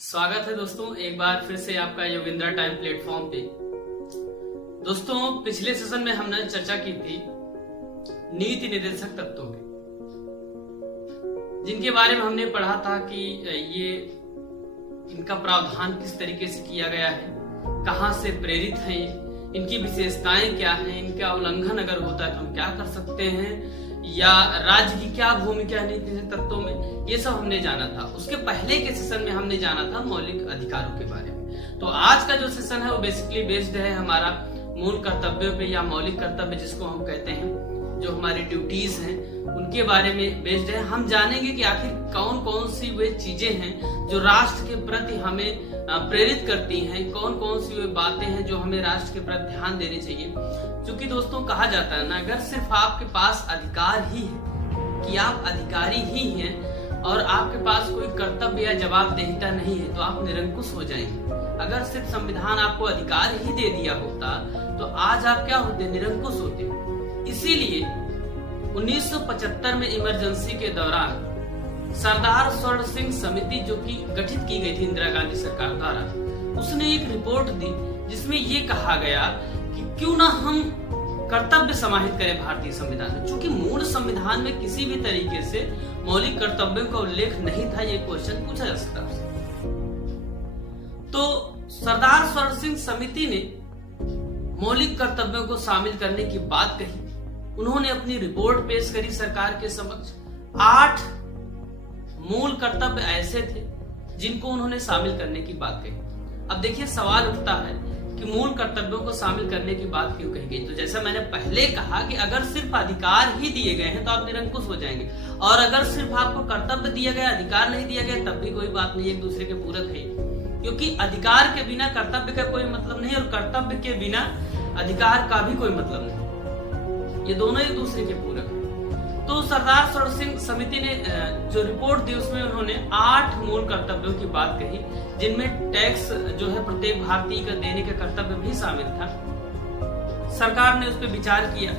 स्वागत है दोस्तों एक बार फिर से आपका योगिंद्रा टाइम प्लेटफॉर्म पे। दोस्तों पिछले सेशन में हमने चर्चा की थी नीति निर्देशक तत्वों की, जिनके बारे में हमने पढ़ा था कि ये इनका प्रावधान किस तरीके से किया गया है, कहां से प्रेरित है, इनकी विशेषताएं क्या हैं, इनका उल्लंघन अगर होता है तो हम क्या कर सकते हैं, या राज्य की क्या भूमिका है नीति तत्वों में, ये सब हमने जाना था। उसके पहले के सेशन में हमने जाना था मौलिक अधिकारों के बारे में। तो आज का जो सेशन है वो बेसिकली बेस्ड है हमारा मूल कर्तव्यों पे, या मौलिक कर्तव्य जिसको हम कहते हैं, जो हमारी ड्यूटीज हैं उनके बारे में बेस्ड है। हम जानेंगे कि आखिर कौन कौन सी वे चीजें हैं जो राष्ट्र के प्रति हमें प्रेरित करती हैं, कौन कौन सी वे बातें हैं जो हमें राष्ट्र के प्रति ध्यान देनी चाहिए। क्योंकि दोस्तों कहा जाता है ना, अगर सिर्फ आपके पास अधिकार ही है कि आप अधिकारी ही हैं और आपके पास कोई कर्तव्य या जवाबदेहिता नहीं है तो आप निरंकुश हो जाएंगे। अगर सिर्फ संविधान आपको अधिकार ही दे दिया होता तो आज आप क्या होते, निरंकुश होते। इसीलिए 1975 में इमरजेंसी के दौरान सरदार स्वर्ण सिंह समिति जो कि गठित की गई थी इंदिरा गांधी सरकार द्वारा, उसने एक रिपोर्ट दी जिसमें ये कहा गया कि क्यों ना हम कर्तव्य समाहित करें भारतीय संविधान में। चूंकि मूल संविधान में किसी भी तरीके से मौलिक कर्तव्यों का उल्लेख नहीं था, ये क्वेश्चन पूछा जा सकता है। तो सरदार स्वर्ण सिंह समिति ने मौलिक कर्तव्यों को शामिल करने की बात कही। उन्होंने अपनी रिपोर्ट पेश करी सरकार के समक्ष। 8 मूल कर्तव्य ऐसे थे जिनको उन्होंने शामिल करने की बात कही। अब देखिए सवाल उठता है कि मूल कर्तव्यों को शामिल करने की बात क्यों कही गई। तो जैसा मैंने पहले कहा कि अगर सिर्फ अधिकार ही दिए गए हैं तो आप निरंकुश हो जाएंगे, और अगर सिर्फ आपको कर्तव्य दिया गया, अधिकार नहीं दिया गया, तब भी कोई बात नहीं, एक दूसरे के पूरक है। क्योंकि अधिकार के बिना कर्तव्य का कोई मतलब नहीं और कर्तव्य के बिना अधिकार का भी कोई मतलब नहीं, ये दोनों एक दूसरे के पूरक है। तो सरदार स्वर्ण सिंह समिति ने जो रिपोर्ट दी उसमें उन्होंने 8 मूल कर्तव्यों की बात कही, जिनमें टैक्स जो है प्रत्येक भारतीय का देने का कर्तव्य भी शामिल था। सरकार ने उस पर विचार किया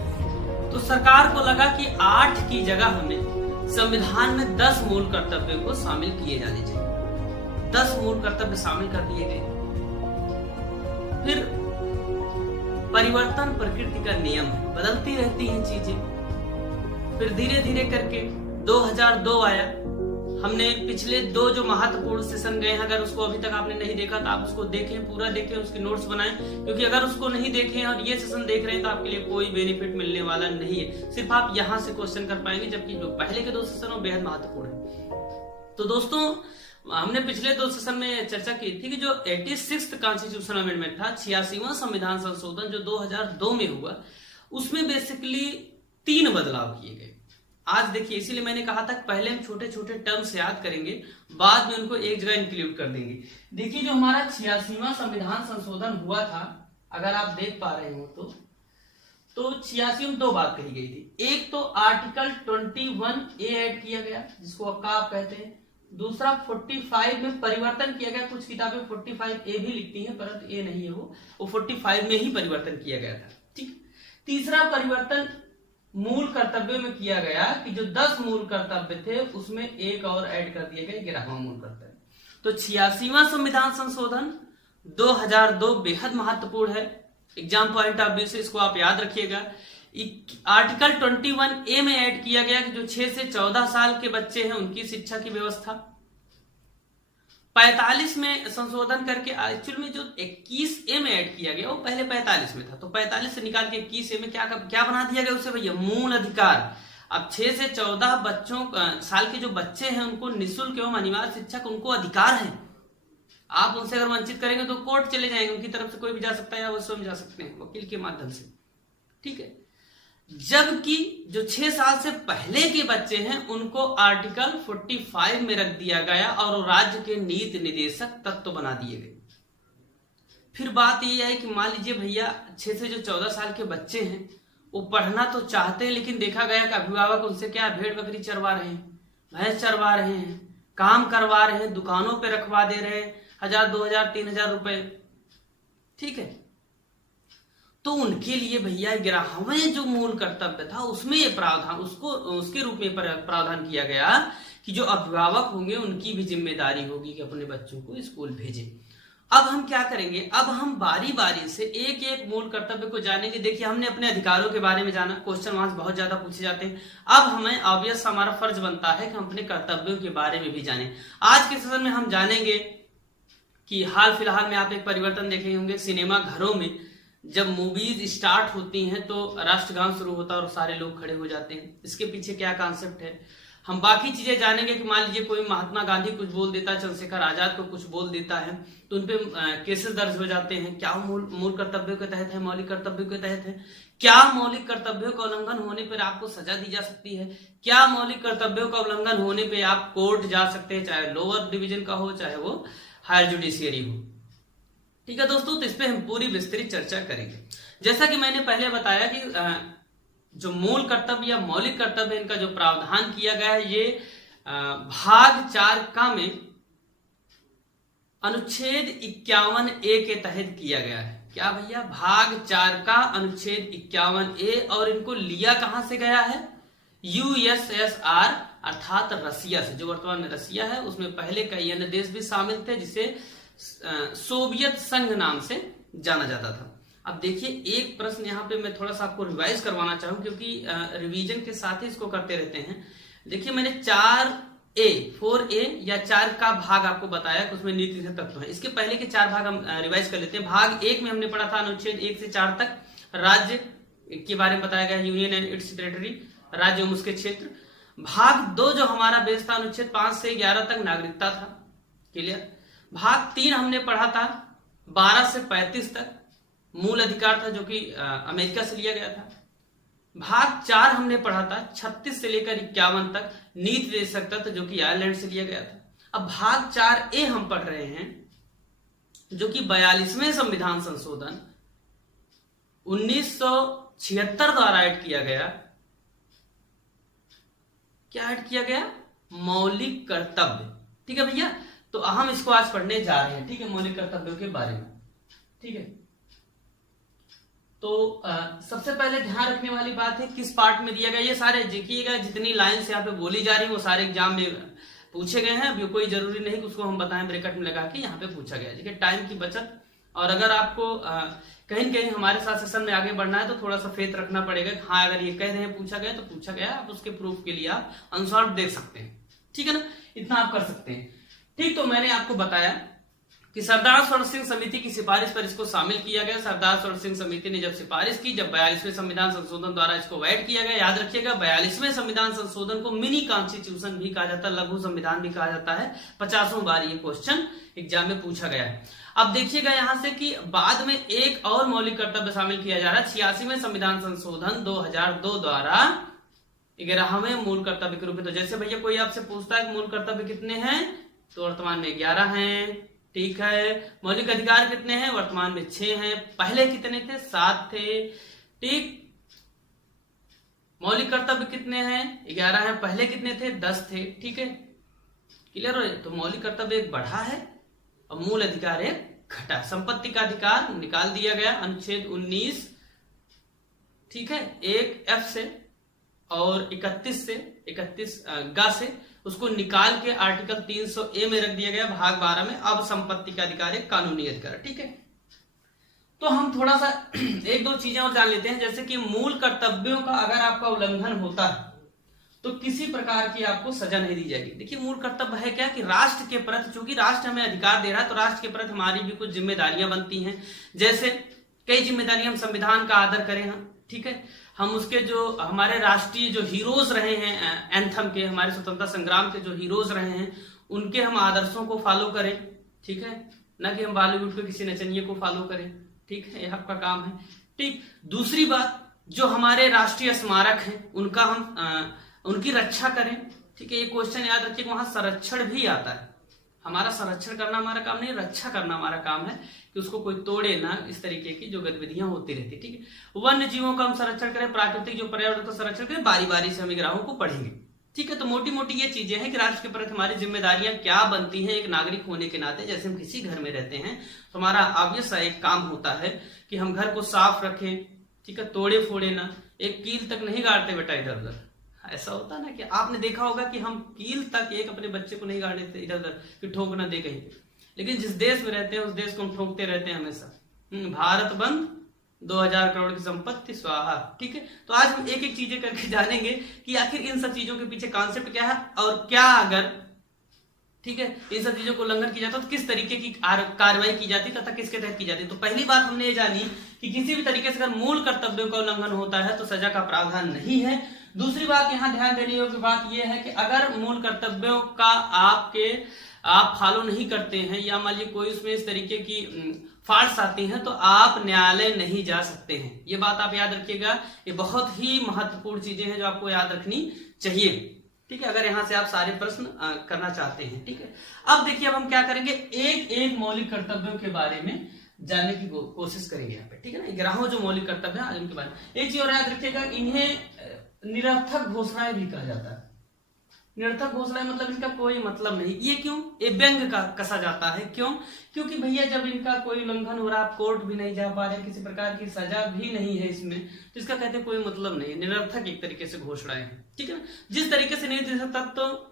तो सरकार को लगा कि 8 की जगह हमें संविधान में 10 मूल कर्तव्यों को शामिल किए जाने चाहिए। 10 मूल कर्तव्य शामिल कर दिए गए। फिर परिवर्तन प्रकृति का नियम है, बदलती रहती हैं चीजें। फिर धीरे धीरे करके 2002 आया। हमने पिछले 2 जो महत्वपूर्ण सेशन गए हैं, अगर उसको अभी तक आपने नहीं देखा तो आप उसको देखें, पूरा देखें, उसके नोट्स बनाएं। क्योंकि अगर उसको नहीं देखें और ये सेशन देख रहे हैं तो आपके लिए कोई बेनिफिट मिलने वाला नहीं है, सिर्फ आप यहां से क्वेश्चन कर पाएंगे, जबकि जो पहले के 2 सेशन वो बेहद महत्वपूर्ण है। तो दोस्तों हमने पिछले 2 सेशन में चर्चा की थी कि जो 86th कॉन्स्टिट्यूशन अमेंडमेंट था, 86वां संविधान संशोधन जो 2002 में हुआ, उसमें बेसिकली 3 बदलाव किए गए। आज देखिए, इसीलिए मैंने कहा था पहले हम छोटे छोटे टर्म्स याद करेंगे, बाद में उनको एक जगह इंक्लूड कर देंगे। देखिए जो हमारा 86वां संविधान संशोधन हुआ था, अगर आप देख पा रहे हो तो 86 में 2 बात कही गई थी। एक तो आर्टिकल 21A ऐड किया गया, जिसको आप कहते हैं। दूसरा 45 में परिवर्तन किया गया। कुछ किताबें 45A भी लिखती हैं, परंतु ए नहीं है, वो 45 में ही परिवर्तन किया गया था। ठीक। तीसरा परिवर्तन मूल कर्तव्यों में किया गया कि जो 10 मूल कर्तव्य थे उसमें एक और ऐड कर दिया गया, 11वां मूल कर्तव्य। तो 86वां संविधान संशोधन 2002 बेहद महत्वपूर्ण है। एग्जाम पॉइंट ऑफ व्यू से इसको आप याद रखिएगा। आर्टिकल 21A में ऐड किया गया कि जो 6 से 14 साल के बच्चे हैं उनकी शिक्षा की व्यवस्था। 45 में संशोधन करके एक्चुअल में जो 21A में ऐड किया गया वो पहले 45 में था, तो 45 से निकाल के 21A में क्या बना दिया गया उसे भैया, मूल अधिकार। अब 6 से 14 साल के जो बच्चे हैं उनको निःशुल्क एवं अनिवार्य शिक्षा का उनको अधिकार है। आप उनसे अगर वंचित करेंगे तो कोर्ट चले जाएंगे, उनकी तरफ से कोई भी जा सकता है या वो स्वयं जा सकते हैं वकील के माध्यम से। ठीक है। जबकि जो 6 साल से पहले के बच्चे हैं उनको आर्टिकल 45 में रख दिया गया और राज्य के नीति निर्देशक तत्व बना दिए गए। फिर बात यह है कि मान लीजिए भैया 6 से जो 14 साल के बच्चे हैं वो पढ़ना तो चाहते हैं, लेकिन देखा गया कि अभिभावक उनसे क्या भेड़ बकरी चरवा रहे हैं, भैंस चरवा रहे हैं, काम करवा रहे हैं, दुकानों पे रखवा दे रहे हैं 1000, 2000, 3000 रुपए। ठीक है। तो उनके लिए भैया 11वें जो मूल कर्तव्य था उसमें ये प्रावधान, उसके रूप में प्रावधान किया गया कि जो अभिभावक होंगे उनकी भी जिम्मेदारी होगी कि अपने बच्चों को स्कूल भेजें। अब हम क्या करेंगे, अब हम बारी बारी से एक एक मूल कर्तव्य को जानेंगे। देखिए, हमने अपने अधिकारों के बारे में जाना, क्वेश्चन वहां बहुत ज्यादा पूछे जाते हैं। अब हमें ऑब्वियस हमारा फर्ज बनता है कि हम अपने कर्तव्यों के बारे में भी जानें। आज के सेशन में हम जानेंगे कि हाल फिलहाल में आप एक परिवर्तन देखे होंगे, सिनेमा घरों में जब मूवीज स्टार्ट होती हैं तो राष्ट्रगान शुरू होता है और सारे लोग खड़े हो जाते हैं। इसके पीछे क्या कॉन्सेप्ट है, हम बाकी चीजें जानेंगे कि मान लीजिए कोई महात्मा गांधी कुछ बोल देता है, चंद्रशेखर आजाद को कुछ बोल देता है तो उनपे केसेस दर्ज हो जाते हैं। क्या मूल कर्तव्यों के तहत है, मौलिक कर्तव्यों के तहत है? क्या मौलिक कर्तव्यों का उल्लंघन होने पर आपको सजा दी जा सकती है? क्या मौलिक कर्तव्यों का उल्लंघन होने पर आप कोर्ट जा सकते हैं, चाहे लोअर डिवीजन का हो चाहे वो हायर जुडिशियरी हो? ठीक है दोस्तों, तो इस पे हम पूरी विस्तृत चर्चा करेंगे। जैसा कि मैंने पहले बताया कि जो मूल कर्तव्य या मौलिक कर्तव्य इनका जो प्रावधान किया गया है ये भाग 4 में अनुच्छेद 51A के तहत किया गया है। क्या भैया? भाग 4 का अनुच्छेद 51A, और इनको लिया कहां से गया है? USSR अर्थात रसिया से, जो वर्तमान में रसिया है। उसमें पहले कई अन्य देश भी शामिल थे जिसे सोवियत संघ नाम से जाना जाता था। अब देखिए, एक प्रश्न यहाँ पे मैं थोड़ा सा आपको रिवाइज करवाना चाहूँ क्योंकि रिवीजन के साथ ही इसको करते रहते हैं। देखिए, मैंने 4A या 4 का भाग आपको बताया कि उसमें नीति तत्व है। इसके पहले के 4 भाग हम रिवाइज कर लेते हैं। भाग 1 में हमने पढ़ा था अनुच्छेद 1 से 4 तक राज्य के बारे में बताया गया, यूनियन एंड इट्स टेरिटरी, राज्य एवं उसके क्षेत्र। भाग 2 जो हमारा बेस था अनुच्छेद 5 से 11 तक नागरिकता था, क्लियर। भाग 3 हमने पढ़ा था 12 से 35 तक मूल अधिकार था, जो कि अमेरिका से लिया गया था। भाग 4 हमने पढ़ा था 36 से लेकर 51 तक नीति देशक तत्व, जो कि आयरलैंड से लिया गया था। अब भाग 4A हम पढ़ रहे हैं, जो कि 42वें संविधान संशोधन 1976 द्वारा ऐड किया गया। क्या ऐड किया गया? मौलिक कर्तव्य। ठीक है भैया, तो हम इसको आज पढ़ने जा रहे हैं, ठीक है, मौलिक कर्तव्यों के बारे में। ठीक है, तो सबसे पहले ध्यान रखने वाली बात है किस पार्ट में दिया गया। ये सारे देखिएगा, जितनी लाइन्स यहाँ पे बोली जा रही है वो सारे एग्जाम में पूछे गए हैं। अभी कोई जरूरी नहीं कि उसको हम बताएं ब्रैकेट में लगा के यहाँ पे पूछा गया। ठीक है, टाइम की बचत, और अगर आपको कहीं न कहीं हमारे साथ सेशन में आगे बढ़ना है तो थोड़ा सा फेथ रखना पड़ेगा। हाँ, अगर ये कह रहे हैं पूछा गया तो पूछा गया, आप उसके प्रूफ के लिए आप आंसर देख सकते हैं। ठीक है ना, इतना आप कर सकते हैं। ठीक, तो मैंने आपको बताया कि सरदार सरोवर सिंह समिति की सिफारिश पर इसको शामिल किया गया। सरदार सरोवर सिंह समिति ने जब सिफारिश की, जब 42वें संविधान संशोधन द्वारा इसको ऐड किया गया। याद रखिएगा, 42वें संविधान संशोधन को मिनी कॉन्स्टिट्यूशन भी कहा जाता है, लघु संविधान भी कहा जाता है। 50वां बार ये क्वेश्चन एग्जाम में पूछा गया है। अब देखिएगा यहां से कि बाद में एक और मौलिक कर्तव्य शामिल किया जा रहा है 86वें संविधान संशोधन 2002 द्वारा 11वें मूल कर्तव्य के रूप में। तो जैसे भैया कोई आपसे पूछता है कि मूल कर्तव्य कितने हैं, तो वर्तमान में 11 हैं। ठीक है, मौलिक अधिकार कितने हैं? वर्तमान में 6 हैं। पहले कितने थे? 7 थे। ठीक, मौलिक कर्तव्य कितने हैं? 11 हैं। पहले कितने थे? 10 थे। ठीक है, क्लियर हो? तो मौलिक कर्तव्य एक बढ़ा है और मूल अधिकार एक घटा। संपत्ति का अधिकार निकाल दिया गया अनुच्छेद 19, ठीक है, 1F से और 31 से 31 गा से उसको निकाल के आर्टिकल 300A में रख दिया गया भाग 12 में। अब संपत्ति का अधिकार एक कानूनी अधिकार। ठीक है, तो हम थोड़ा सा एक दो चीजें और जान लेते हैं। जैसे कि मूल कर्तव्यों का अगर आपका उल्लंघन होता है तो किसी प्रकार की आपको सजा नहीं दी जाएगी। देखिए, मूल कर्तव्य है क्या कि राष्ट्र के प्रति, चूंकि राष्ट्र हमें अधिकार दे रहा है तो राष्ट्र के प्रति हमारी भी कुछ जिम्मेदारियां बनती हैं। जैसे कई जिम्मेदारियां, हम संविधान का आदर करें, हम, ठीक है, हम उसके जो हमारे राष्ट्रीय जो हीरोज रहे हैं एंथम के, हमारे स्वतंत्रता संग्राम के जो हीरोज रहे हैं उनके हम आदर्शों को फॉलो करें। ठीक है, ना कि हम बॉलीवुड के किसी नचनिए को फॉलो करें। ठीक है, यह आपका काम है। ठीक, दूसरी बात, जो हमारे राष्ट्रीय स्मारक हैं उनका हम उनकी रक्षा करें। ठीक है, ये क्वेश्चन याद रखिए, वहां संरक्षण भी आता है। हमारा संरक्षण करना हमारा काम नहीं, रक्षा करना हमारा काम है कि उसको कोई तोड़े ना, इस तरीके की जो गतिविधियां होती रहती। ठीक है, वन्य जीवों का हम संरक्षण करें, प्राकृतिक जो पर्यावरण का संरक्षण करें, बारी बारी से हम ग्राहों को पढ़ेंगे। ठीक है, तो मोटी मोटी ये चीजें हैं कि राष्ट्र के प्रति हमारी जिम्मेदारियां क्या बनती हैं एक नागरिक होने के नाते। जैसे हम किसी घर में रहते हैं तो हमारा ऑब्वियस एक काम होता है कि हम घर को साफ रखें। ठीक है, तोड़े फोड़े ना, एक कील तक नहीं गाड़ते बेटा इधर उधर, ऐसा होता ना कि आपने देखा होगा कि हम कील तक एक अपने बच्चे को नहीं गाड़े थे इधर उधर कि ठोक ना दे कहीं, लेकिन जिस देश में रहते हैं उस देश को हम ठोकते रहते हैं हमेशा। भारत बंद, 2000 करोड़ की संपत्ति स्वाहा। ठीक है, तो आज हम एक एक चीजें करके जानेंगे कि आखिर इन सब चीजों के पीछे कॉन्सेप्ट क्या है, और क्या अगर ठीक है इन सब चीजों को उल्लंघन किया जाता है तो किस तरीके की कार्रवाई की जाती है तथा किसके तहत की जाती है। तो पहली बात हमने ये जानी कि किसी भी तरीके से अगर मूल कर्तव्यों का उल्लंघन होता है तो सजा का प्रावधान नहीं है। दूसरी बात यहाँ ध्यान देने योग्य बात यह है कि अगर मूल कर्तव्यों का आप फॉलो नहीं करते हैं या मान लीजिए कोई उसमें इस तरीके की फॉल्ट्स आती हैं तो आप न्यायालय नहीं जा सकते हैं। ये बात आप याद रखिएगा, ये बहुत ही महत्वपूर्ण चीजें हैं जो आपको याद रखनी चाहिए। ठीक है, अगर यहां से आप सारे प्रश्न करना चाहते हैं। ठीक है, अब देखिए अब हम क्या करेंगे, एक एक मौलिक कर्तव्यों के बारे में जानने की कोशिश करेंगे यहाँ पे। ठीक है ना, 11 जो मौलिक कर्तव्य है आज उनके बारे में एक चीज और याद रखिएगा, इन्हें निरर्थक घोषणाएं भी कहा जाता है। निरर्थक घोषणाएं मतलब इनका कोई मतलब नहीं। ये क्यों, ये व्यंग का कसा जाता है। क्यों, क्योंकि भैया जब इनका कोई उल्लंघन हो रहा है, आप कोर्ट भी नहीं जा पा रहे, किसी प्रकार की सजा भी नहीं है इसमें, तो इसका कहते हैं कोई मतलब नहीं है, निरर्थक एक तरीके से घोषणाएं हैं। ठीक है ना, जिस तरीके से नहीं दे सकता तो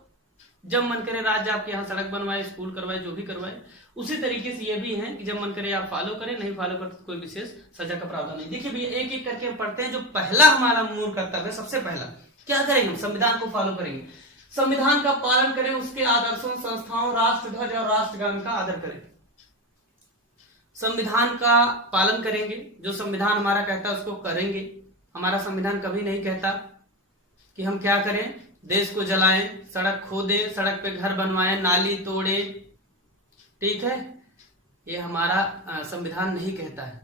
जब मन करे राज्य आपके यहाँ सड़क बनवाए, स्कूल करवाए, जो भी करवाए, उसी तरीके से ये भी है कि जब मन करे आप फॉलो करें, नहीं फॉलो करते तो कोई विशेष सजा का प्रावधान नहीं। देखिए भैया एक एक करके पढ़ते हैं। जो पहला हमारा मूल कर्तव्य है, सबसे पहला क्या करेंगे, हम संविधान को फॉलो करेंगे, संविधान का पालन करें, उसके आदर्शों, संस्थाओं, राष्ट्र ध्वज और राष्ट्रगान का आदर करें। संविधान का पालन करेंगे, जो संविधान हमारा कहता है उसको करेंगे। हमारा संविधान कभी नहीं कहता कि हम क्या करें, देश को जलाएं, सड़क खोदें, सड़क पे घर बनवाएं, नाली तोड़े। ठीक है, ये हमारा संविधान नहीं कहता है।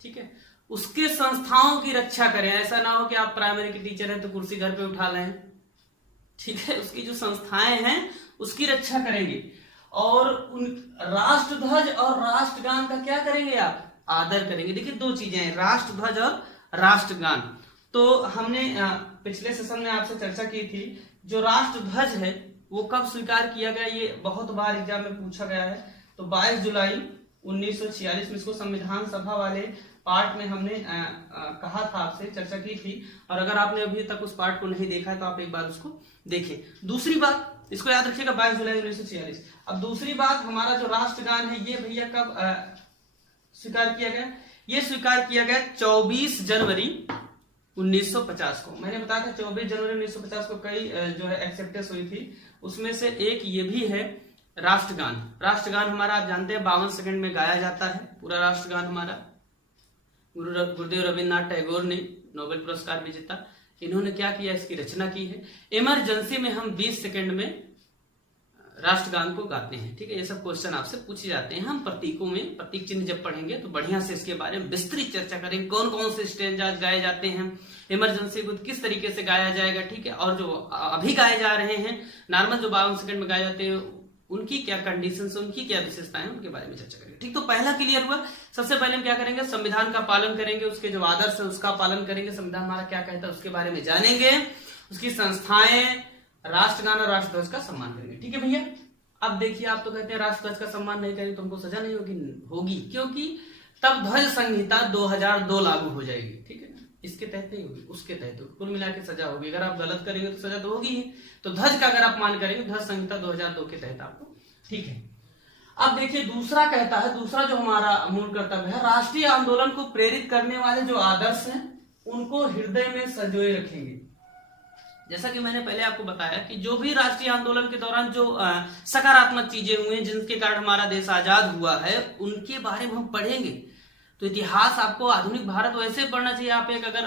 ठीक है, उसके संस्थाओं की रक्षा करें। ऐसा ना हो कि आप प्राइमरी के टीचर हैं तो कुर्सी घर पे उठा लें। ठीक है, उसकी जो संस्थाएं हैं उसकी रक्षा करेंगे, और उन राष्ट्रध्वज और राष्ट्रगान का क्या करेंगे, आप आदर करेंगे। देखिए दो चीजें हैं, राष्ट्रध्वज और राष्ट्रगान। तो हमने पिछले सेशन में आपसे चर्चा की थी, जो राष्ट्रध्वज है वो कब स्वीकार किया गया, ये बहुत बार एग्जाम में पूछा गया है। तो 22 जुलाई 1946 में इसको संविधान सभा वाले पार्ट में हमने कहा था, आपसे चर्चा की थी, और अगर आपने अभी तक उस पार्ट को नहीं देखा है तो आप एक बार उसको देखिए। दूसरी बात इसको याद रखिएगा, 22 जुलाई 1946। अब दूसरी बात, हमारा जो राष्ट्रगान है ये भैया कब स्वीकार किया गया, ये स्वीकार किया गया 24 जनवरी 1950 को। मैंने बताया था 24 जनवरी 1950 को कई जो है एक्सेप्टेंस हुई थी, उसमें से एक ये भी है राष्ट्रगान। राष्ट्रगान हमारा आप जानते हैं 52 सेकंड में गाया जाता है पूरा राष्ट्रगान हमारा। गुरुदेव रविन्द्रनाथ टैगोर ने, नोबेल पुरस्कार विजेता, इन्होंने क्या किया, इसकी रचना की है। इमरजेंसी में हम 20 सेकंड में राष्ट्रगान को गाते हैं। ठीक है, ये सब क्वेश्चन आपसे पूछे जाते हैं। हम प्रतीकों में प्रतीक चिन्ह जब पढ़ेंगे तो बढ़िया से इसके बारे में विस्तृत चर्चा करेंगे, कौन कौन से स्टैंजा गाए जाते हैं, इमरजेंसी को किस तरीके से गाया जाएगा। ठीक है, और जो अभी गाए जा रहे हैं नॉर्मल जो 52 सेकंड में गाए जाते हैं, उनकी क्या कंडीशन, उनकी क्या विशेषताएं, उनके बारे में चर्चा करेंगे। ठीक, तो पहला क्लियर हुआ। सबसे पहले हम क्या करेंगे, संविधान का पालन करेंगे, उसके जो आदर्श है उसका पालन करेंगे, संविधान हमारा क्या कहता है उसके बारे में जानेंगे, उसकी संस्थाएं, राष्ट्रगान और राष्ट्रध्वज का सम्मान करेंगे। ठीक है भैया, अब देखिए आप तो कहते हैं राष्ट्रध्वज का सम्मान नहीं करेंगे तो हमको सजा नहीं होगी, क्योंकि तब ध्वज संहिता 2002 लागू हो जाएगी। ठीक है, इसके तहत नहीं होगी, उसके तहत होगी, कुल मिला के सजा होगी। अगर आप गलत करेंगे तो सजा तो होगी ही। तो ध्वज का अगर आप मान करेंगे, ध्वज संहिता 2002 के तहत आपको। ठीक है, अब देखिए दूसरा कहता है, दूसरा जो हमारा मूल कर्तव्य है, राष्ट्रीय आंदोलन को प्रेरित करने वाले जो आदर्श हैं उनको हृदय में संजोए रखेंगे। जैसा कि मैंने पहले आपको बताया कि जो भी राष्ट्रीय आंदोलन के दौरान जो सकारात्मक चीजें हुई, जिनके कारण हमारा देश आजाद हुआ है, उनके बारे में हम पढ़ेंगे। तो इतिहास आपको आधुनिक भारत वैसे पढ़ना चाहिए। आप एक अगर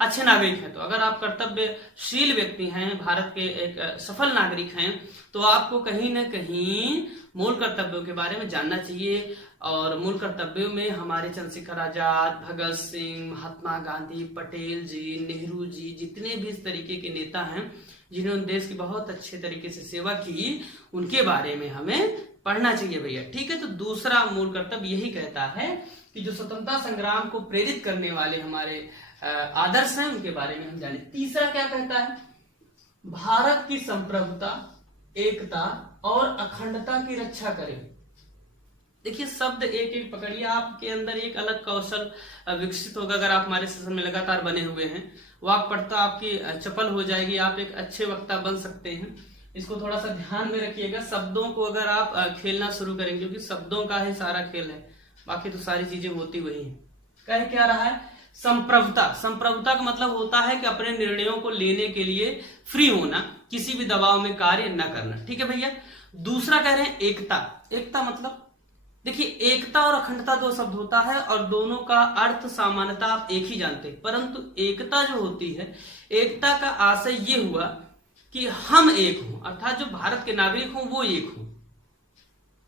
अच्छे नागरिक हैं, तो अगर आप कर्तव्यशील व्यक्ति हैं, भारत के एक सफल नागरिक हैं, तो आपको कहीं ना कहीं मूल कर्तव्यों के बारे में जानना चाहिए। और मूल कर्तव्यों में हमारे चंद्रशेखर आजाद, भगत सिंह, महात्मा गांधी, पटेल जी, नेहरू जी, जितने भी इस तरीके के नेता हैं जिन्होंने देश की बहुत अच्छे तरीके से सेवा की, उनके बारे में हमें पढ़ना चाहिए भैया। ठीक है, तो दूसरा मूल कर्तव्य यही कहता है कि जो स्वतंत्रता संग्राम को प्रेरित करने वाले हमारे आदर्श हैं उनके बारे में हम जाने। तीसरा क्या कहता है, भारत की संप्रभुता, एकता और अखंडता की रक्षा करें। देखिए शब्द एक एक पकड़िए, आपके अंदर एक अलग कौशल विकसित होगा अगर आप हमारे सेशन में लगातार बने हुए हैं। वाक पटुता आपकी चपल हो जाएगी, आप एक अच्छे वक्ता बन सकते हैं। इसको थोड़ा सा ध्यान में रखिएगा। शब्दों को अगर आप खेलना शुरू करेंगे, क्योंकि शब्दों का ही सारा खेल है, बाकी तो सारी चीजें होती वही है। कह क्या रहा है? संप्रभुता। संप्रभुता का मतलब होता है कि अपने निर्णयों को लेने के लिए फ्री होना, किसी भी दबाव में कार्य न करना। ठीक है भैया। दूसरा कह रहे हैं एकता। एकता मतलब देखिए, एकता और अखंडता दो शब्द होता है और दोनों का अर्थ सामान्यता आप एक ही जानते हैं, परंतु एकता जो होती है, एकता का आशय ये हुआ कि हम एक हों, अर्थात जो भारत के नागरिक हों वो एक हों,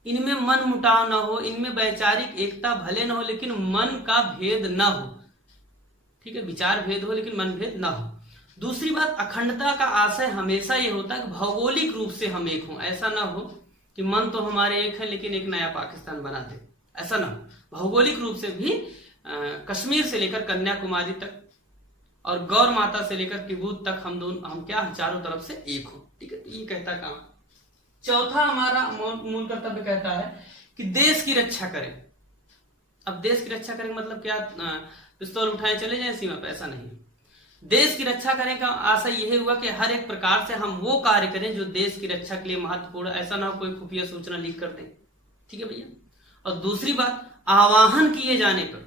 इनमें मन मुटाव ना हो, इनमें वैचारिक एकता भले ना हो लेकिन मन का भेद ना हो। ठीक है, विचार भेद हो लेकिन मन भेद ना हो। दूसरी बात, अखंडता का आशय हमेशा ये होता है कि भौगोलिक रूप से हम एक हों। ऐसा ना हो कि मन तो हमारे एक है लेकिन एक नया पाकिस्तान बना दे, ऐसा ना हो। भौगोलिक रूप से भी कश्मीर से लेकर कन्याकुमारी तक और गौर माता से लेकर तिब्बत तक हम क्या चारों तरफ से एक हो। ठीक है, तो ये कहता काम। चौथा हमारा मूल कर्तव्य कहता है कि देश की रक्षा करें। अब देश की रक्षा करें मतलब क्या पिस्तौल उठाए चले जाए सीमा पे? ऐसा नहीं। देश की रक्षा करने का आशय यह हुआ कि हर एक प्रकार से हम वो कार्य करें जो देश की रक्षा के लिए महत्वपूर्ण। ऐसा ना हो कोई खुफिया सूचना लीक कर दें। ठीक है भैया। और दूसरी बात, आवाहन किए जाने पर,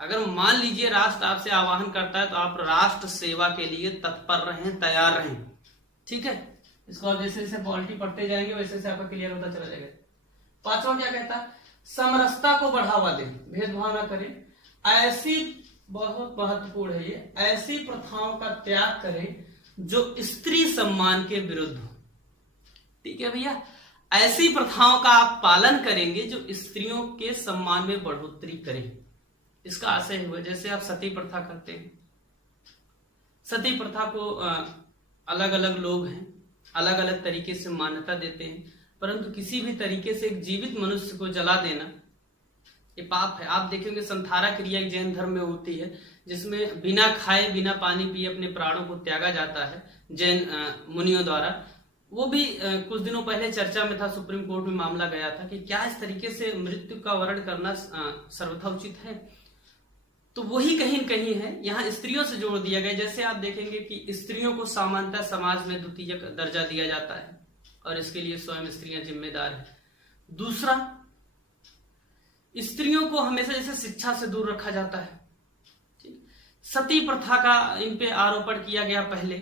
अगर मान लीजिए राष्ट्र आपसे आवाहन करता है तो आप राष्ट्र सेवा के लिए तत्पर रहें, तैयार रहें। ठीक है, इसको आप जैसे जैसे पॉलिटी पढ़ते जाएंगे वैसे वैसे आपका क्लियर होता चला जाएगा। पांचवा क्या कहता है? समरसता को बढ़ावा दें, भेदभाव ना करें। ऐसी, बहुत महत्वपूर्ण है ये, ऐसी प्रथाओं का त्याग करें जो स्त्री सम्मान के विरुद्ध हो। ठीक है भैया। ऐसी प्रथाओं का आप पालन करेंगे जो स्त्रियों के सम्मान में बढ़ोतरी करें। इसका आशय हुआ, जैसे आप सती प्रथा करते हैं, सती प्रथा को अलग अलग लोग हैं, अलग अलग तरीके से मान्यता देते हैं, परंतु किसी भी तरीके से एक जीवित मनुष्य को जला देना ये पाप है। आप देखेंगे संथारा क्रिया एक जैन धर्म में होती है, जिसमें बिना खाए बिना पानी पिए अपने प्राणों को त्यागा जाता है जैन मुनियों द्वारा। वो भी कुछ दिनों पहले चर्चा में था, सुप्रीम कोर्ट में मामला गया था कि क्या इस तरीके से मृत्यु का वर्ण करना सर्वथा उचित है। तो वही कहीं न कहीं है, यहाँ स्त्रियों से जोड़ दिया गया। जैसे आप देखेंगे कि स्त्रियों को सामान्यतः समाज में द्वितीय दर्जा दिया जाता है और इसके लिए स्वयं स्त्रियां जिम्मेदार है। दूसरा, स्त्रियों को हमेशा जैसे शिक्षा से दूर रखा जाता है। सती प्रथा का इन पे आरोपण किया गया पहले।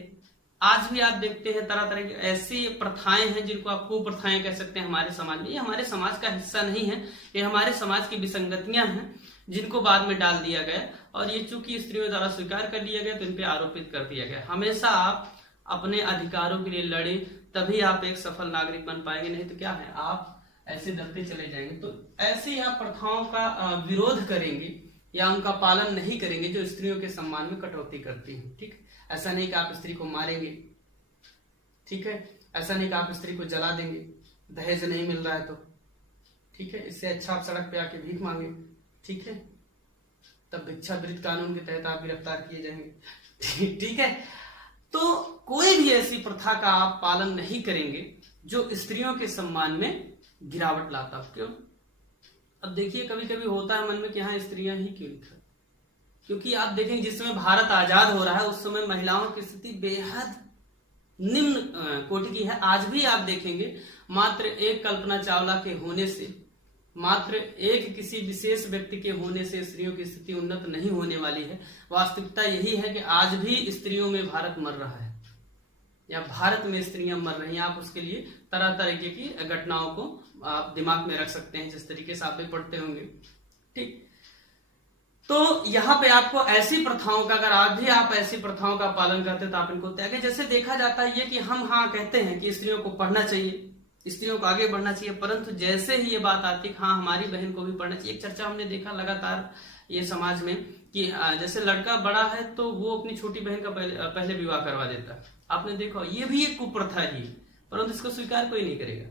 आज भी आप देखते हैं तरह तरह की ऐसी प्रथाएं हैं जिनको आप कुप्रथाएं कह सकते हैं हमारे समाज में। ये हमारे समाज का हिस्सा नहीं है, ये हमारे समाज की विसंगतियां हैं जिनको बाद में डाल दिया गया और ये चूंकि स्त्रियों द्वारा स्वीकार कर लिया गया तो इन पे आरोपित कर दिया गया। हमेशा आप अपने अधिकारों के लिए लड़े, तभी आप एक सफल नागरिक बन पाएंगे, नहीं तो क्या है, आप ऐसे दबते चले जाएंगे। तो ऐसे ही आप प्रथाओं का विरोध करेंगे या उनका पालन नहीं करेंगे जो स्त्रियों के सम्मान में कटौती करती हैं। ठीक, ऐसा नहीं कि आप स्त्री को मारेंगे, ठीक है, ऐसा नहीं कि आप स्त्री को जला देंगे, दहेज नहीं मिल रहा है तो, ठीक है, इससे अच्छा आप सड़क पे आके भीख मांगे, ठीक है, तब भिक्षावृत्ति कानून के तहत आप गिरफ्तार किए जाएंगे। ठीक है, तो कोई भी ऐसी प्रथा का आप पालन नहीं करेंगे जो स्त्रियों के सम्मान में गिरावट लाता। क्यों? अब देखिए कभी कभी होता है मन में कि हाँ स्त्रियां ही क्यों लिखा, क्योंकि आप देखेंगे जिस समय भारत आजाद हो रहा है उस समय महिलाओं की स्थिति बेहद निम्न कोटि की है। आज भी आप देखेंगे मात्र एक कल्पना चावला के होने से, मात्र एक किसी विशेष व्यक्ति के होने से स्त्रियों की स्थिति उन्नत नहीं होने वाली है। वास्तविकता यही है कि आज भी स्त्रियों में भारत मर रहा है या भारत में स्त्रियां मर रही हैं। आप उसके लिए तरह तरह की घटनाओं को आप दिमाग में रख सकते हैं, जिस तरीके से आप भी पढ़ते होंगे। ठीक, तो यहाँ पे आपको ऐसी प्रथाओं का, अगर आज भी आप ऐसी प्रथाओं का पालन करते तो आप इनको त्यागे। जैसे देखा जाता है ये कि हम हाँ कहते हैं कि स्त्रियों को पढ़ना चाहिए, स्त्रियों को आगे बढ़ना चाहिए, परंतु जैसे ही ये बात आती है हाँ हमारी बहन को भी पढ़ना चाहिए। एक चर्चा हमने देखा लगातार ये समाज में कि जैसे लड़का बड़ा है तो वो अपनी छोटी बहन का पहले विवाह करवा देता है। आपने देखा, ये भी एक कुप्रथा ही, परंतु इसको स्वीकार कोई नहीं करेगा।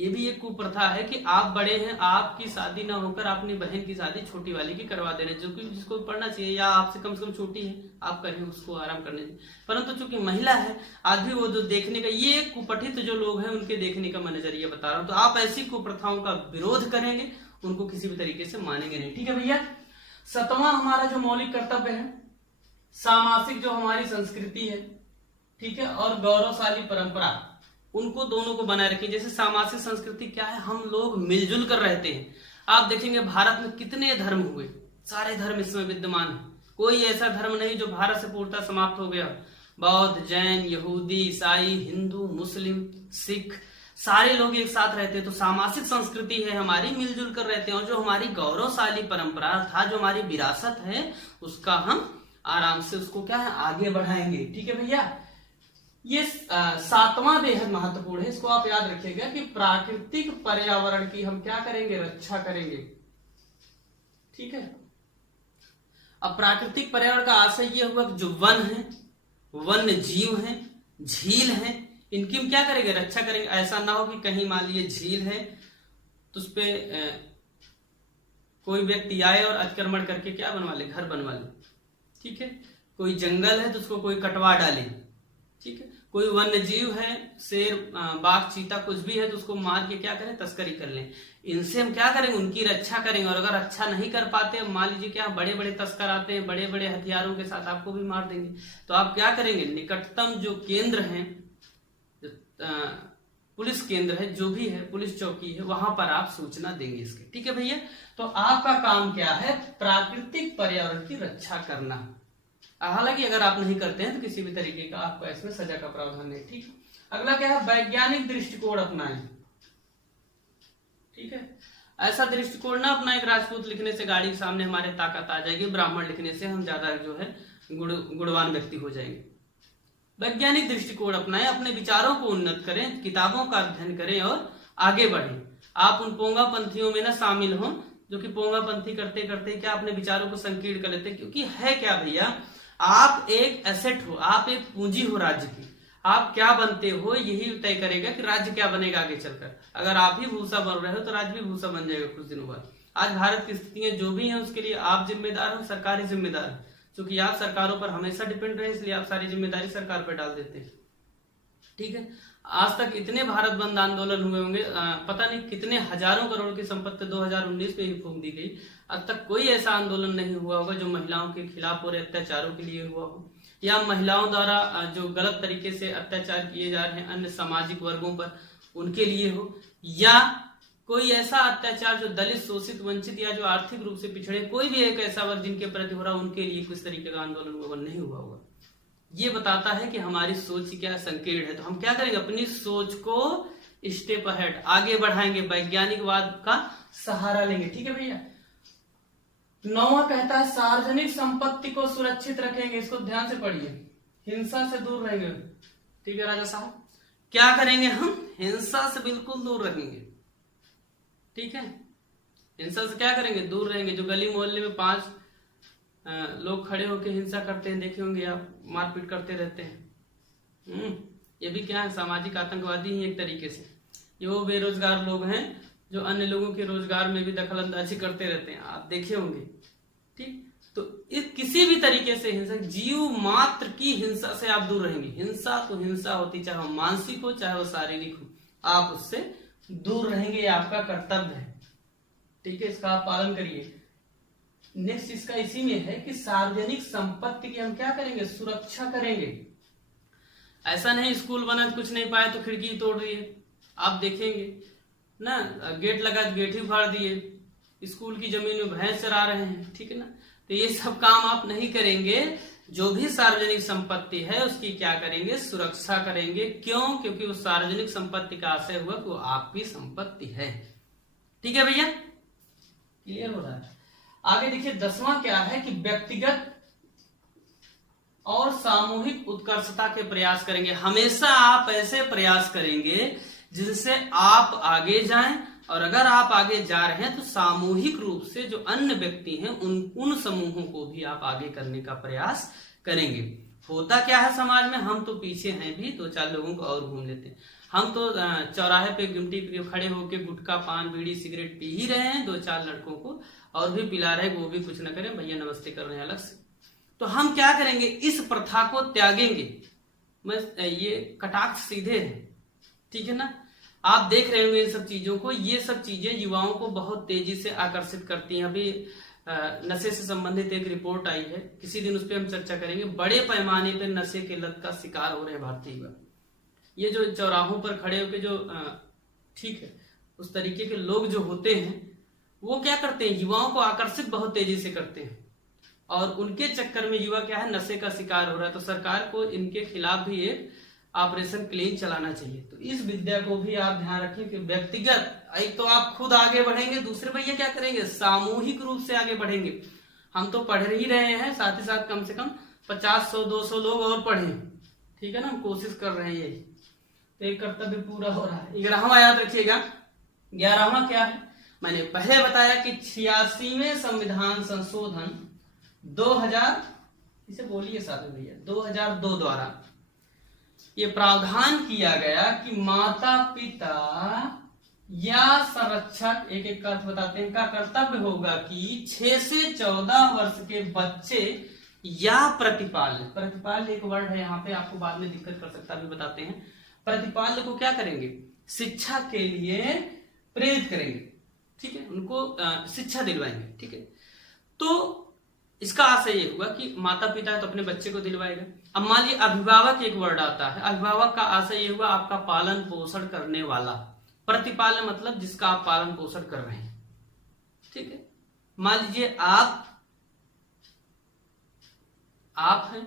ये भी एक कुप्रथा है कि आप बड़े हैं, आपकी शादी ना होकर अपनी बहन की शादी छोटी वाली की करवा दे रहे हैं, जो कि जिसको पढ़ना चाहिए या आपसे कम से कम छोटी है, आप करें उसको आराम करने दें। परंतु चूंकि महिला है, आज भी वो जो देखने का, ये कुपठित जो लोग हैं उनके देखने का मैं नजरिया बता रहा हूँ। तो आप ऐसी कुप्रथाओं का विरोध करेंगे, उनको किसी भी तरीके से मानेंगे नहीं। ठीक है भैया। 7वां हमारा जो मौलिक कर्तव्य है, सामासिक जो हमारी संस्कृति है, ठीक है, और गौरवशाली परंपरा, उनको दोनों को बनाए रखें। जैसे सामाजिक संस्कृति क्या है, हम लोग मिलजुल कर रहते हैं। आप देखेंगे भारत में कितने धर्म हुए, सारे धर्म इसमें विद्यमान है। कोई ऐसा धर्म नहीं जो भारत से पूर्णतः समाप्त हो गया। बौद्ध, जैन, यहूदी, ईसाई, हिंदू, मुस्लिम, सिख, सारे लोग एक साथ रहते हैं। तो सामाजिक संस्कृति है हमारी, मिलजुल कर रहते हैं। और जो हमारी गौरवशाली परंपरा था, जो हमारी विरासत है, उसका हम आराम से उसको क्या है आगे बढ़ाएंगे। ठीक है भैया। ये 7वां बेहद महत्वपूर्ण है, इसको आप याद रखिएगा कि प्राकृतिक पर्यावरण की हम क्या करेंगे, रक्षा करेंगे। ठीक है। अब प्राकृतिक पर्यावरण का आशय ये हुआ कि जो वन है, वन्य जीव है, झील है, इनकी हम क्या करेंगे, रक्षा करेंगे। ऐसा ना हो कि कहीं मान लीजिए झील है तो उस पे कोई व्यक्ति आए और अतिक्रमण करके क्या बनवा ले, घर बनवा ले। ठीक है। कोई जंगल है तो उसको कोई कटवा डाले। ठीक है। कोई वन्य जीव है, शेर, बाघ, चीता, कुछ भी है तो उसको मार के क्या करें, तस्करी कर लें। इनसे हम क्या करेंगे, उनकी रक्षा करेंगे। और अगर अच्छा नहीं कर पाते, मान लीजिए क्या बड़े बड़े तस्कर आते हैं, बड़े बड़े हथियारों के साथ आपको भी मार देंगे, तो आप क्या करेंगे, निकटतम जो केंद्र है, पुलिस केंद्र है, जो भी है, पुलिस चौकी है, वहां पर आप सूचना देंगे इसके। ठीक है भैया। तो आपका काम क्या है, प्राकृतिक पर्यावरण की रक्षा करना। हालांकि अगर आप नहीं करते हैं तो किसी भी तरीके का आपको इसमें सजा का प्रावधान नहीं। ठीक। अगला क्या है, वैज्ञानिक दृष्टिकोण अपनाएं। ठीक है। ऐसा दृष्टिकोण ना अपना एक राजपूत लिखने से गाड़ी के सामने हमारे ताकत आ जाएगी, ब्राह्मण लिखने से हम ज्यादा जो है गुणवान व्यक्ति हो जाएंगे। वैज्ञानिक दृष्टिकोण अपनाएं, अपने विचारों को उन्नत करें, किताबों का अध्ययन करें और आगे बढ़ें। आप उन पोंगा पंथियों में ना शामिल हों जो कि पोंगा पंथी करते करते क्या अपने विचारों को संकीर्ण कर लेते हैं। क्योंकि है क्या भैया, आप एक एसेट हो, आप एक पूंजी हो राज्य की। आप क्या बनते हो यही तय करेगा कि राज्य क्या बनेगा आगे चलकर। अगर आप ही भूसा बन रहे हो तो राज्य भी भूसा बन जाएगा कुछ दिनों बाद। आज भारत की स्थितियां जो भी हैं उसके लिए आप जिम्मेदार हो, सरकारी जिम्मेदार है। क्योंकि आप सरकारों पर हमेशा डिपेंड रहे, इसलिए आप सारी जिम्मेदारी सरकार पर डाल देते हैं। ठीक है। आज तक इतने भारत बंद आंदोलन हुए होंगे, पता नहीं कितने हजारों करोड़ की संपत्ति 2019 में ही फूंक दी गई। आज तक कोई ऐसा आंदोलन नहीं हुआ होगा जो महिलाओं के खिलाफ हो रहे अत्याचारों के लिए हुआ हो, या महिलाओं द्वारा जो गलत तरीके से अत्याचार किए जा रहे हैं अन्य सामाजिक वर्गों पर उनके लिए हो, या कोई ऐसा अत्याचार जो दलित, शोषित, वंचित या जो आर्थिक रूप से पिछड़े, कोई भी एक ऐसा वर्ग जिनके प्रति हो रहा उनके लिए किस तरीके का आंदोलन हुआ नहीं हुआ होगा। ये बताता है कि हमारी सोच क्या संकीर्ण है। तो हम क्या करेंगे, अपनी सोच को स्टेप अहेड आगे बढ़ाएंगे, वैज्ञानिकवाद का सहारा लेंगे। ठीक है भैया। 9वां कहता है सार्वजनिक संपत्ति को सुरक्षित रखेंगे। इसको ध्यान से पढ़िए, हिंसा से दूर रहेंगे। ठीक है राजा साहब, क्या करेंगे हम, हिंसा से बिल्कुल दूर रहेंगे। ठीक है। हिंसा से क्या करेंगे, दूर रहेंगे। जो गली मोहल्ले में 5 लोग खड़े होकर हिंसा करते हैं, देखे होंगे आप, मारपीट करते रहते हैं। ये भी क्या है, सामाजिक आतंकवादी ही एक तरीके से। ये वो बेरोजगार लोग हैं जो अन्य लोगों के रोजगार में भी दखल अंदाजी करते रहते हैं, आप देखे होंगे। ठीक। तो किसी भी तरीके से हिंसा, जीव मात्र की हिंसा से आप दूर रहेंगे। हिंसा तो हिंसा होती, चाहे वो मानसिक हो चाहे वो शारीरिक हो, आप उससे दूर रहेंगे, ये आपका कर्तव्य है। ठीक है। इसका आप पालन करिए। नेक्स्ट इसका इसी में है कि सार्वजनिक संपत्ति की हम क्या करेंगे, सुरक्षा करेंगे। ऐसा नहीं स्कूल बना कुछ नहीं पाए तो खिड़की तोड़ दिए, आप देखेंगे ना, गेट लगा गेट ही फाड़ दिए, स्कूल की जमीन में भैंस चरा रहे हैं। ठीक है ना। तो ये सब काम आप नहीं करेंगे। जो भी सार्वजनिक संपत्ति है उसकी क्या करेंगे, सुरक्षा करेंगे। क्यों, क्योंकि उस सार्वजनिक संपत्ति का आशय हुआ कि वो आपकी संपत्ति है। ठीक है भैया, क्लियर हो रहा है। आगे देखिए 10वां क्या है कि व्यक्तिगत और सामूहिक उत्कर्षता के प्रयास करेंगे। हमेशा आप ऐसे प्रयास करेंगे जिससे आप आगे जाएं, और अगर आप आगे जा रहे हैं तो सामूहिक रूप से जो अन्य व्यक्ति हैं उन समूहों को भी आप आगे करने का प्रयास करेंगे। होता क्या है समाज में, हम तो पीछे हैं भी, 2-4 लोगों को और घूम लेते हैं। हम तो चौराहे पे गुमटी पे खड़े होके गुटखा पान बीड़ी सिगरेट पी ही रहे हैं, 2-4 लड़कों को और भी पिला रहे हैं, वो भी कुछ न करें, भैया नमस्ते कर रहे हैं अलग से। तो हम क्या करेंगे, इस प्रथा को त्यागेंगे। मैं ये कटाक्ष सीधे है, ठीक है ना। आप देख रहे होंगे इन सब चीजों को, ये सब चीजें युवाओं को बहुत तेजी से आकर्षित करती हैं। अभी नशे से संबंधित एक रिपोर्ट आई है, किसी दिन उस पर हम चर्चा करेंगे। बड़े पैमाने पर नशे के लत का शिकार हो रहे हैं भारतीय युवा। ये जो चौराहों पर खड़े होकर जो ठीक है उस तरीके के लोग जो होते हैं, वो क्या करते हैं, युवाओं को आकर्षित बहुत तेजी से करते हैं और उनके चक्कर में युवा क्या है, नशे का शिकार हो रहा है। तो सरकार को इनके खिलाफ भी एक ऑपरेशन क्लीन चलाना चाहिए। तो इस विद्या को भी आप ध्यान रखें कि व्यक्तिगत, एक तो आप खुद आगे बढ़ेंगे, दूसरे भैया क्या करेंगे, सामूहिक रूप से आगे बढ़ेंगे। हम तो पढ़ ही रहे हैं, साथ ही साथ कम से कम 50-100-200 लोग और पढ़ें, ठीक है ना, हम कोशिश कर रहे हैं यही। तो एक कर्तव्य पूरा हो रहा है। 11वां याद रखिएगा। 11वां क्या है, मैंने पहले बताया कि 86वें संविधान संशोधन 2000, इसे बोलिए साथ में भैया, 2002 द्वारा ये प्रावधान किया गया कि माता पिता या संरक्षक, एक एक अर्थ बताते हैं, का कर्तव्य होगा कि 6 से 14 वर्ष के बच्चे या प्रतिपाल्य, प्रतिपाल्य एक वर्ड है यहाँ पे, आपको बाद में दिक्कत कर सकता है, अभी बताते हैं। प्रतिपाल्य को क्या करेंगे, शिक्षा के लिए प्रेरित करेंगे, ठीक है, उनको शिक्षा दिलवाएंगे, ठीक है। तो इसका आशय ये हुआ कि माता पिता है तो अपने बच्चे को दिलवाएगा। अब मान लीजिए अभिभावक एक वर्ड आता है, अभिभावक का आशय ये हुआ आपका पालन पोषण करने वाला। प्रतिपाल्य मतलब जिसका आप पालन पोषण कर रहे हैं, ठीक है। मान लीजिए आप हैं,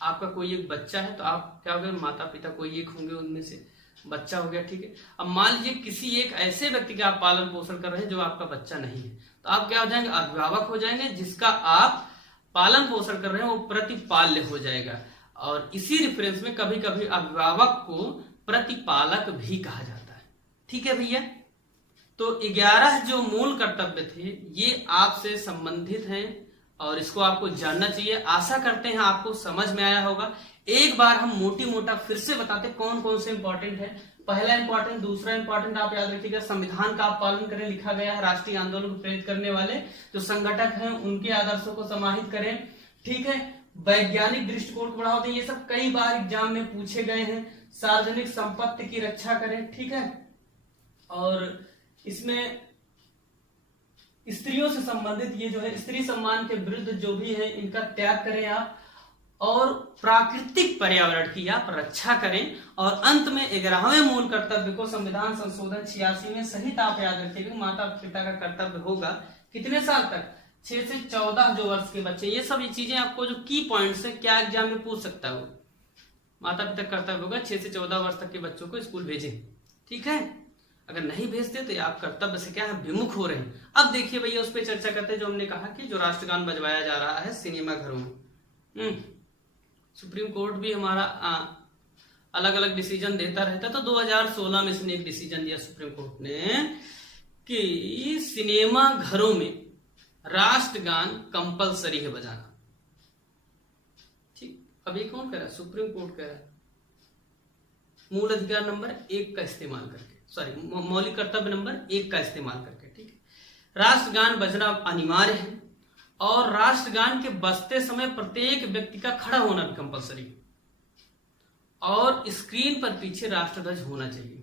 आपका कोई एक बच्चा है, तो आप क्या हो गए, माता पिता कोई एक होंगे, उनमें से बच्चा हो गया, ठीक है। अब मान लीजिए किसी एक ऐसे व्यक्ति का आप पालन पोषण कर रहे हैं जो आपका बच्चा नहीं है, तो आप क्या हो जाएंगे, अभिभावक हो जाएंगे। जिसका आप पालन पोषण कर रहे हैं वो प्रतिपाल्य हो जाएगा। और इसी रेफरेंस में कभी कभी अभिभावक को प्रतिपालक भी कहा जाता है, ठीक है भैया। तो 11 जो मूल कर्तव्य थे ये आपसे संबंधित हैं और इसको आपको जानना चाहिए। आशा करते हैं आपको समझ में आया होगा। एक बार हम मोटी मोटा फिर से बताते कौन कौन से इंपॉर्टेंट है। पहला इंपॉर्टेंट, दूसरा इंपॉर्टेंट आप याद रखिएगा, संविधान का आप पालन करें, लिखा गया है। राष्ट्रीय आंदोलन को प्रेरित करने वाले जो संगठक हैं उनके आदर्शों को समाहित करें, ठीक है। वैज्ञानिक दृष्टिकोण को बढ़ावा दें, ये सब कई बार एग्जाम में पूछे गए हैं। सार्वजनिक संपत्ति की रक्षा करें, ठीक है। और इसमें स्त्रियों से संबंधित ये जो है स्त्री सम्मान के विरुद्ध जो भी है इनका त्याग करें आप, और प्राकृतिक पर्यावरण की आप रक्षा करें। और अंत में 11वें मूल कर्तव्य को संविधान संशोधन 86 में सहित आप याद रखिएगा, माता पिता का कर्तव्य होगा कितने साल तक, 6 से 14 जो वर्ष के बच्चे। ये सब चीजें आपको जो की पॉइंट्स है, क्या एग्जाम में पूछ सकता है, वो माता पिता का कर्तव्य होगा 6 से 14 वर्ष तक के बच्चों को स्कूल भेजें, ठीक है। अगर नहीं भेजते तो आप कर्तव्य से क्या है, विमुख हो रहे हैं। अब देखिए भैया उस पर चर्चा करते हैं जो हमने कहा कि जो राष्ट्रगान बजवाया जा रहा है सिनेमा घरों में। सुप्रीम कोर्ट भी हमारा अलग अलग डिसीजन देता रहता है। तो 2016 में इसने एक डिसीजन दिया सुप्रीम कोर्ट ने कि सिनेमा घरों में राष्ट्रगान कंपलसरी है बजाना, ठीक। अभी कौन कह रहा है, सुप्रीम कोर्ट कह रहा है। मूल अधिकार नंबर 1 का इस्तेमाल करके, सॉरी मौलिक कर्तव्य नंबर 1 का इस्तेमाल करके, ठीक है। राष्ट्रगान बजना अनिवार्य है और राष्ट्रगान के बजते समय प्रत्येक व्यक्ति का खड़ा होना भी कंपलसरी, और स्क्रीन पर पीछे राष्ट्रध्वज होना चाहिए।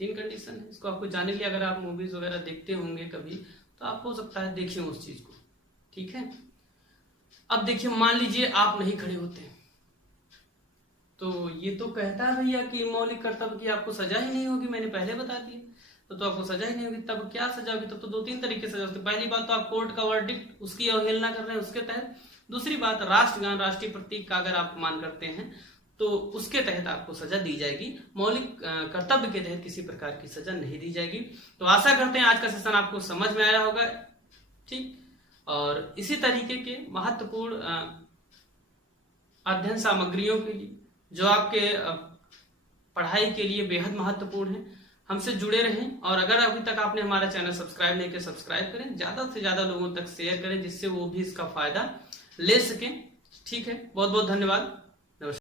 3 कंडीशन है। इसको आपको जानने के लिए अगर आप मूवीज वगैरह देखते होंगे कभी तो आप हो सकता है देखिए उस चीज को, ठीक है। अब देखिए मान लीजिए आप नहीं खड़े होते तो ये तो कहता है भैया कि मौलिक कर्तव्य की आपको सजा ही नहीं होगी, मैंने पहले बता दिया। तो आपको सजा ही नहीं होगी, तब क्या सजा होगी, तब तो 2-3 तरीके से सजा होती है। पहली बात तो आप कोर्ट का वर्डिक्ट उसकी अवहेलना कर रहे हैं उसके तहत। दूसरी बात राष्ट्रगान राष्ट्रीय प्रतीक का अगर आप मान करते हैं तो उसके तहत आपको सजा दी जाएगी। मौलिक कर्तव्य के तहत किसी प्रकार की सजा नहीं दी जाएगी। तो आशा करते हैं आज का सेशन आपको समझ में आया होगा, ठीक। और इसी तरीके के महत्वपूर्ण अध्ययन सामग्रियों के लिए जो आपके पढ़ाई के लिए बेहद महत्वपूर्ण है, हमसे जुड़े रहें। और अगर अभी तक आपने हमारा चैनल सब्सक्राइब नहीं किया, सब्सक्राइब करें, ज्यादा से ज्यादा लोगों तक शेयर करें जिससे वो भी इसका फायदा ले सकें, ठीक है। बहुत बहुत धन्यवाद।